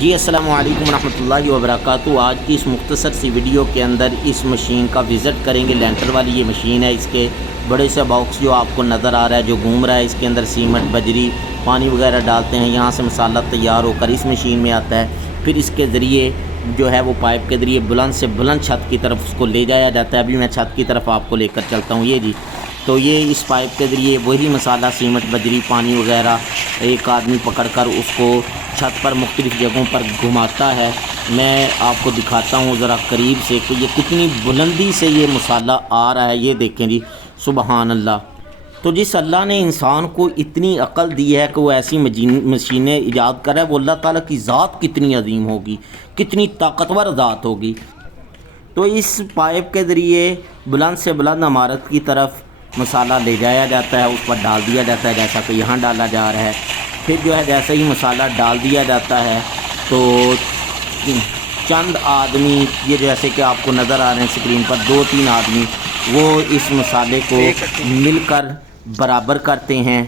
جی السلام علیکم ورحمۃ اللہ وبرکاتہ۔ آج کی اس مختصر سی ویڈیو کے اندر اس مشین کا وزٹ کریں گے۔ لینٹر والی یہ مشین ہے، اس کے بڑے سے باکس جو آپ کو نظر آ رہا ہے جو گھوم رہا ہے، اس کے اندر سیمنٹ بجری پانی وغیرہ ڈالتے ہیں، یہاں سے مسالہ تیار ہو کر اس مشین میں آتا ہے، پھر اس کے ذریعے جو ہے وہ پائپ کے ذریعے بلند سے بلند چھت کی طرف اس کو لے جایا جاتا ہے۔ ابھی میں چھت کی طرف آپ کو لے کر چلتا ہوں، یہ جی تو یہ اس پائپ کے ذریعے وہی مسالہ سیمنٹ بجری پانی وغیرہ ایک آدمی پکڑ کر اس کو چھت پر مختلف جگہوں پر گھماتا ہے۔ میں آپ کو دکھاتا ہوں ذرا قریب سے کہ یہ کتنی بلندی سے یہ مسالہ آ رہا ہے، یہ دیکھیں جی سبحان اللہ۔ تو جس اللہ نے انسان کو اتنی عقل دی ہے کہ وہ ایسی مشینیں ایجاد کر رہا ہے، وہ اللہ تعالیٰ کی ذات کتنی عظیم ہوگی، کتنی طاقتور ذات ہوگی۔ تو اس پائپ کے ذریعے بلند سے بلند عمارت کی طرف مسالہ لے جایا جاتا ہے، اس پر ڈال دیا جاتا ہے جیسا کہ یہاں ڈالا جا رہا ہے۔ پھر جو ہے جیسے ہی مسالہ ڈال دیا جاتا ہے تو چند آدمی، یہ جیسے کہ آپ کو نظر آ رہے ہیں اسکرین پر، 2-3 آدمی وہ اس مسالے کو مل کر برابر کرتے ہیں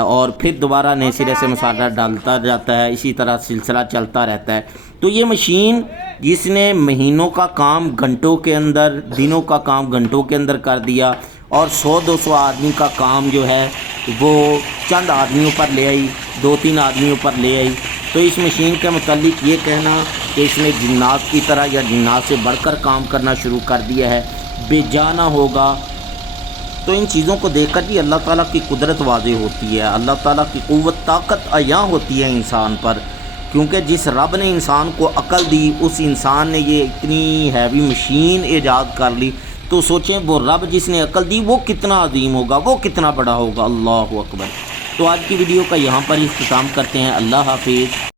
اور پھر دوبارہ نئے سرے سے مسالہ ڈالتا جاتا ہے، اسی طرح سلسلہ چلتا رہتا ہے۔ تو یہ مشین جس نے مہینوں کا کام گھنٹوں کے اندر، دنوں کا کام گھنٹوں کے اندر کر دیا اور 100-200 آدمی کا کام جو ہے وہ چند آدمیوں پر لے آئی، 2-3 آدمیوں پر لے آئی۔ تو اس مشین کے متعلق یہ کہنا کہ اس نے جنات کی طرح یا جنات سے بڑھ کر کام کرنا شروع کر دیا ہے بے جانا ہوگا۔ تو ان چیزوں کو دیکھ کر بھی اللہ تعالیٰ کی قدرت واضح ہوتی ہے، اللہ تعالیٰ کی قوت طاقت عیاں ہوتی ہے انسان پر، کیونکہ جس رب نے انسان کو عقل دی اس انسان نے یہ اتنی ہیوی مشین ایجاد کر لی، تو سوچیں وہ رب جس نے عقل دی وہ کتنا عظیم ہوگا، وہ کتنا بڑا ہوگا۔ اللہ اکبر۔ تو آج کی ویڈیو کا یہاں پر اختتام کرتے ہیں۔ اللہ حافظ۔